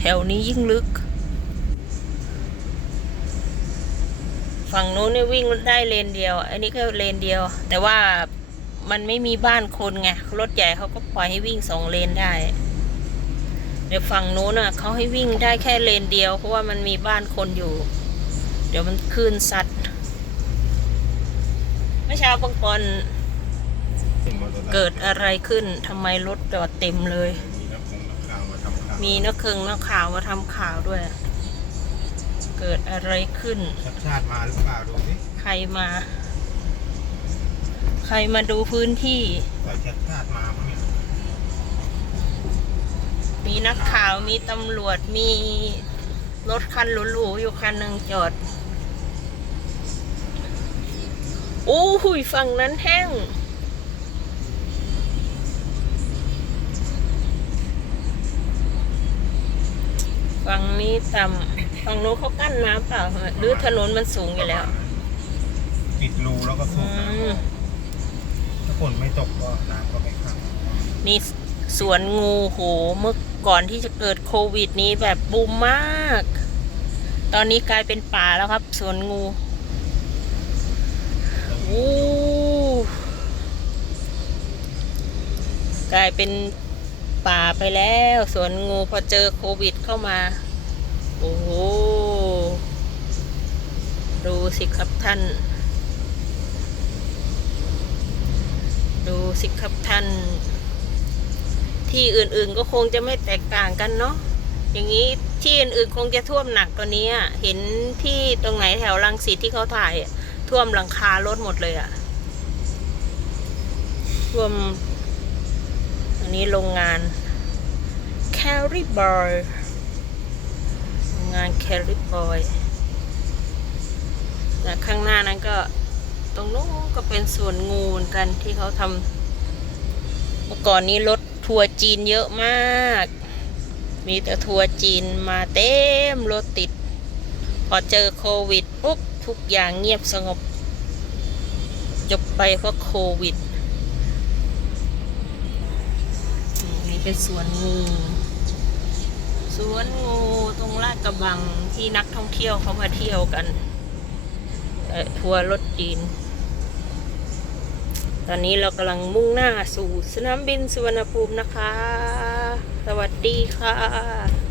แถวนี้ยิ่งลึก ฝั่งนู้นเนี่ยวิ่งได้เลนเดียว อันนี้ก็เลนเดียว แต่ว่ามันไม่มีบ้านคนไง รถใหญ่เขาก็ปล่อยให้วิ่งสองเลนได้ เดี๋ยวฝั่งนู้นอะเขาให้วิ่งได้แค่เลนเดียว เพราะว่ามันมีบ้านคนอยู่ เดี๋ยวมันคลื่นซัดเมื่อเช้าบางกรเกิดอะไรขึ้นทำไมรถจอดเต็มเลย มีนักคงนักข่าวมาทำข่าวมีนักเคิงนักข่าวมาทำข่าวด้วย เกิดอะไรขึ้น ชัดชาติมาหรือเปล่าดูสิใครมา ใครมาดูพื้นที่ใส่ชัดชาติมามั้งเนี่ยมีนักข่าวมีตำรวจมีรถคันหรูๆอยู่คันหนึ่งจอดโอ้หุยฝั่งนั้นแห้ง นี้ต่ำฝั่งโน้นเขากั้นน้ำเปล่าหรือถนนมันสูงอยู่แล้ว ปิดรูแล้วก็สูบอืมน้ำออกถ้าฝนไม่ตกก็น้ำก็ไม่ขังนี่สวนงูโหเมื่อก่อนที่จะเกิดโควิดนี้แบบบูมมาก ตอนนี้กลายเป็นป่าแล้วครับ สวนงูอู้กลายเป็นป่าไปแล้ว สวนงูพอเจอโควิดเข้ามา โอ้โห ดูสิครับท่าน ดูสิครับท่าน ที่อื่นๆก็คงจะไม่แตกต่างกันเนาะ อย่างนี้ที่อื่นๆคงจะท่วมหนักกว่านี้อะเห็นที่ตรงไหนแถวรังสิตที่เขาถ่ายท่วมหลังคารถหมดเลยอะท่วม อันนี้โรงงาน c a r r y Boy โร งาน c a r r y Boy นะข้างหน้านั้นก็ตรงนู้นก็เป็นสวนงูนกันที่เขาทำเมื่อก่อนนี้รถทัวร์จีนเยอะมาก มีแต่ทัวร์จีนมาเต็มรถติด พอเจอโควิดปุ๊บทุกอย่างเงียบสงบ จบไปเพราะโควิด นี่เป็นสวนงู วนงูตรงลาดกระบังที่นักท่องเที่ยวเขามาเที่ยวกันทัวร์รถจีน ตอนนี้เรากำลังมุ่งหน้าสู่สนามบินสุวรรณภูมินะคะ สวัสดีค่ะ